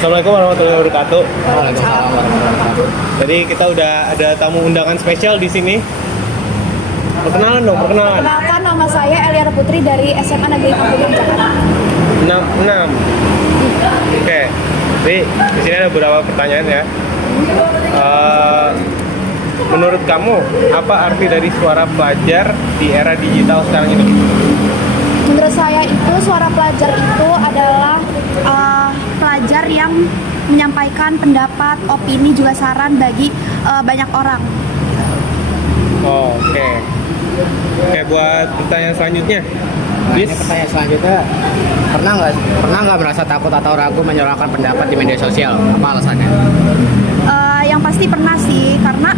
Assalamualaikum warahmatullahi wabarakatuh. Waalaikumsalam warahmatullahi wabarakatuh. Jadi kita udah ada tamu undangan spesial di sini. Perkenalan dong, perkenalan. Perkenalkan, nama saya Eliana Putri dari SMA Negeri 40 Jakarta. 66. Oke. Jadi di sini ada beberapa pertanyaan ya. Menurut kamu apa arti dari suara pelajar di era digital sekarang ini? Menurut saya itu suara pelajar itu adalah pelajar yang menyampaikan pendapat, opini, juga saran bagi banyak orang. Oke. Oke, buat pertanyaan selanjutnya. Ini pertanyaan selanjutnya, pernah nggak merasa takut atau ragu menyuarakan pendapat di media sosial? Apa alasannya? Yang pasti pernah sih, karena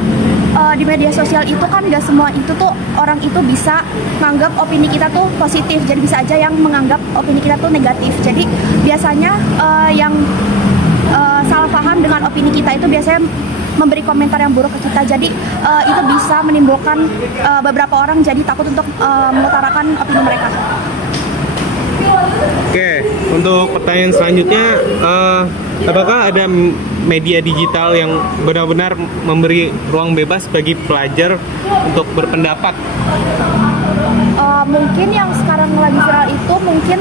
di media sosial itu kan gak semua itu tuh orang itu bisa menganggap opini kita tuh positif, jadi bisa aja yang menganggap opini kita tuh negatif. Jadi biasanya yang salah paham dengan opini kita itu biasanya memberi komentar yang buruk ke kita. Jadi itu bisa menimbulkan beberapa orang jadi takut untuk mengutarakan opini mereka. Oke, untuk pertanyaan selanjutnya, apakah ada media digital yang benar-benar memberi ruang bebas bagi pelajar untuk berpendapat? Mungkin yang sekarang lagi viral itu mungkin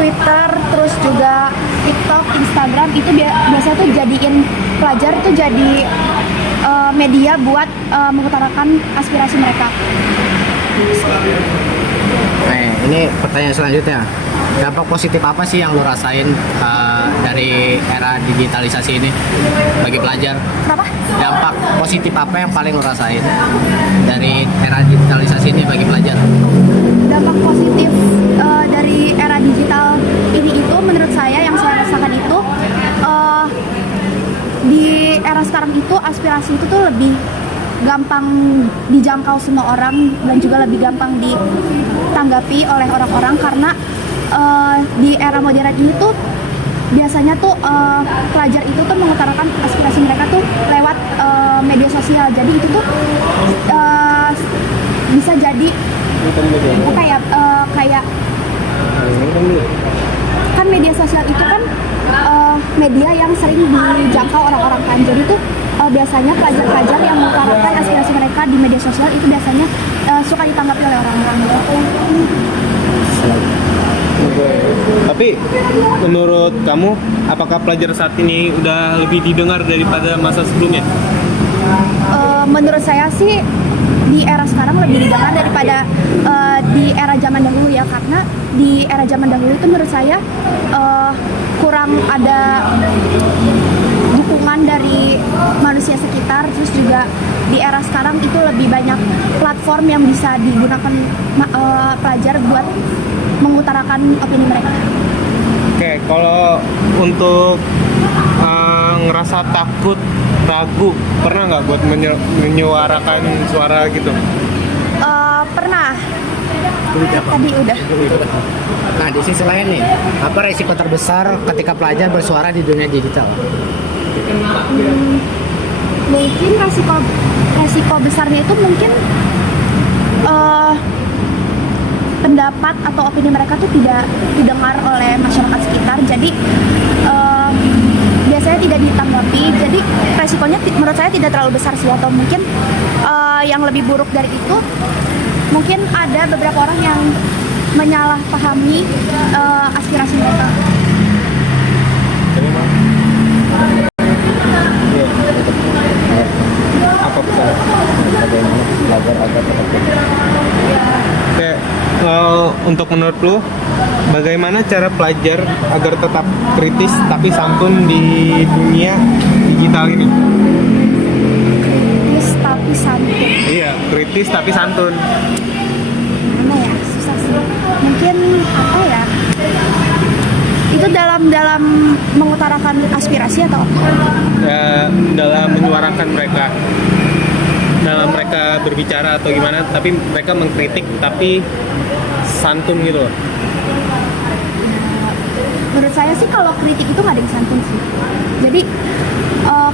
Twitter, terus juga TikTok, Instagram itu biasanya tuh jadiin pelajar tuh jadi media buat mengutarakan aspirasi mereka. Ini pertanyaan selanjutnya. Dampak positif apa sih yang lo rasain dari era digitalisasi ini bagi pelajar? Kenapa? Dampak positif apa yang paling lo rasain dari era digitalisasi ini bagi pelajar? Dampak positif dari era digital ini itu menurut saya yang saya rasakan itu di era sekarang itu aspirasi itu tuh lebih gampang dijangkau semua orang dan juga lebih gampang ditanggapi oleh orang-orang, karena di era modern ini tuh biasanya tuh pelajar itu tuh mengutarakan aspirasi mereka tuh lewat media sosial. Jadi itu tuh bisa jadi apa ya, kayak kan media sosial itu kan media yang sering dijangkau orang-orang kan. Jadi tuh biasanya pelajar-pelajar yang mengutarakan aspirasi mereka di media sosial itu biasanya suka ditanggapi oleh orang-orang gitu. Tapi menurut kamu, apakah pelajar saat ini udah lebih didengar daripada masa sebelumnya? Menurut saya sih di era sekarang lebih didengar daripada di era zaman dahulu ya, karena di era zaman dahulu itu menurut saya kurang ada dukungan dari manusia sekitar. Terus juga di era sekarang itu lebih banyak platform yang bisa digunakan pelajar buat mengutarakan opini mereka. Oke, kalau untuk ngerasa takut, ragu, pernah nggak buat menyuarakan suara gitu? Pernah. Tadi udah. Nah, di sisi lain nih, apa resiko terbesar ketika pelajar bersuara di dunia digital? Mungkin resiko besarnya itu mungkin pendapat atau opini mereka tuh tidak didengar oleh masyarakat sekitar. Jadi biasanya tidak ditanggapi. Jadi resikonya menurut saya tidak terlalu besar sih. Atau mungkin yang lebih buruk dari itu, mungkin ada beberapa orang yang menyalahpahami aspirasi mereka. Apa pesan? Oke, untuk menurut lu, bagaimana cara pelajar agar tetap kritis tapi santun di dunia digital ini? Kritis tapi santun. Iya, kritis tapi santun. Mana ya? Susah sih. Mungkin apa ya? Itu dalam mengutarakan aspirasi atau apa? Ya, dalam menyuarakan mereka, dalam mereka berbicara atau gimana, tapi mereka mengkritik tapi santun gitu loh. Menurut saya sih kalau kritik itu nggak ada yang santun sih. Jadi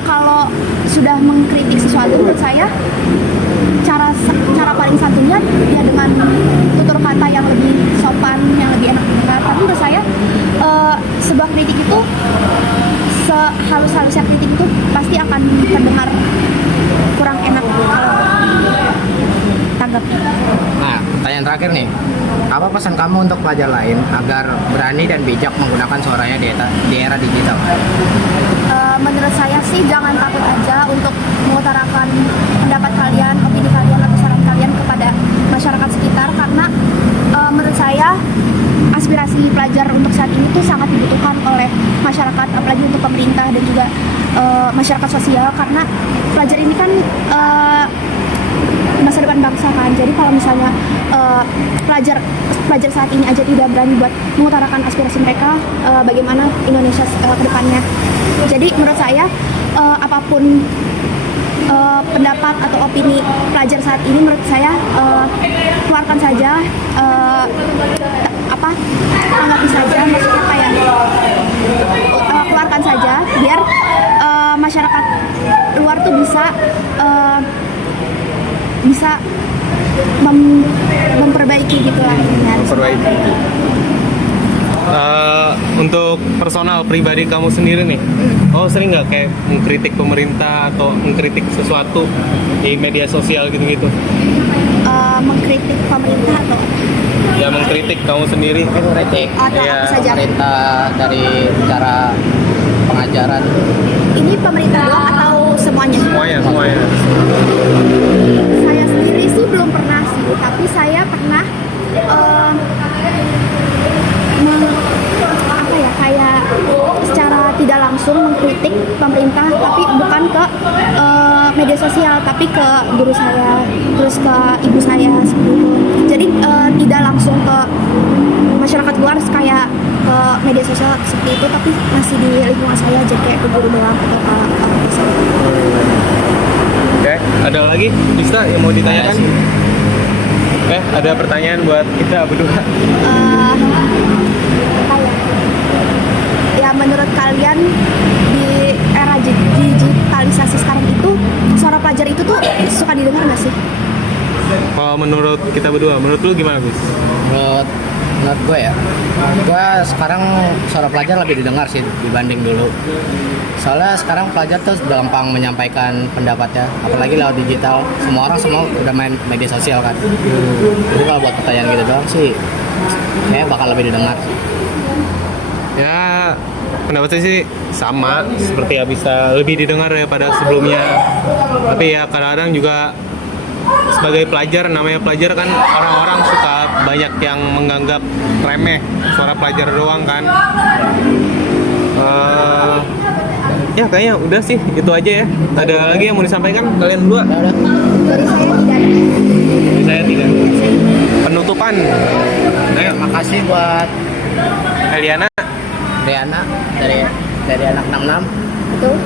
kalau sudah mengkritik sesuatu, menurut saya cara paling santunnya ya dengan tutur kata yang lebih sopan, yang lebih enak didengar. Tapi menurut saya sebuah kritik itu ditanggapi. Nah, pertanyaan terakhir nih. Apa pesan kamu untuk pelajar lain agar berani dan bijak menggunakan suaranya di era digital? Menurut saya sih jangan takut aja untuk mengutarakan pendapat kalian, opini kalian atau saran kalian kepada masyarakat sekitar, karena menurut saya aspirasi pelajar untuk saat ini tuh sangat dibutuhkan oleh masyarakat, apalagi untuk pemerintah dan juga masyarakat sosial, karena pelajar ini kan masa depan bangsa kan. Jadi kalau misalnya pelajar saat ini aja tidak berani buat mengutarakan aspirasi mereka, bagaimana Indonesia ke depannya. Jadi menurut saya apapun pendapat atau opini pelajar saat ini, menurut saya keluarkan saja, tanggapi saja, maksudnya kayak keluarkan saja biar masyarakat luar tuh bisa memperbaiki gitu lah. Memperbaiki. Untuk personal pribadi kamu sendiri nih, sering nggak kayak mengkritik pemerintah atau mengkritik sesuatu di media sosial gitu-gitu? Mengkritik pemerintah atau Ya mengkritik kamu sendiri. Kritik atau Iya. apa saja? pemerintah dari cara pengajaran. Ini pemerintah doang atau semuanya? Semuanya. Saya sendiri sih belum pernah sih, tapi saya pernah kayak secara tidak langsung mengkritik pemerintah, tapi bukan ke media sosial, tapi ke guru saya, terus ke ibu saya seperti itu. Jadi tidak langsung ke masyarakat luar kayak ke media sosial seperti itu, tapi masih di lingkungan saya, jadi kayak ke guru doang atau ke orang desa. Oke, ada lagi bisa yang mau ditanyakan? Oke, ada pertanyaan buat kita berdua. Apa ya? Ya menurut kalian di era digitalisasi sekarang itu suara pelajar itu tuh suka didengar nggak sih? Kalau menurut kita berdua, menurut lu gimana, Gus? Menurut gue ya, gue sekarang suara pelajar lebih didengar sih dibanding dulu. Soalnya sekarang pelajar tuh gampang menyampaikan pendapatnya, apalagi lewat digital. Semua udah main media sosial kan. Jadi kalau buat pertanyaan gitu doang sih, kayaknya bakal lebih didengar. Ya, pendapat saya sih sama, seperti ya bisa lebih didengar daripada sebelumnya. Tapi ya kadang-kadang juga sebagai pelajar, namanya pelajar kan, orang-orang suka banyak yang menganggap remeh suara pelajar doang kan. Ya kayaknya udah sih, itu aja ya. Ada lagi yang mau disampaikan kalian berdua? Dari saya tidak. Dari saya tidak. Penutupan. Ayo, Makasih buat Eliana. Riana dari anak 66. Betul.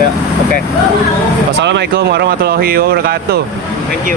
Ya, oke. Wassalamualaikum warahmatullahi wabarakatuh. Thank you.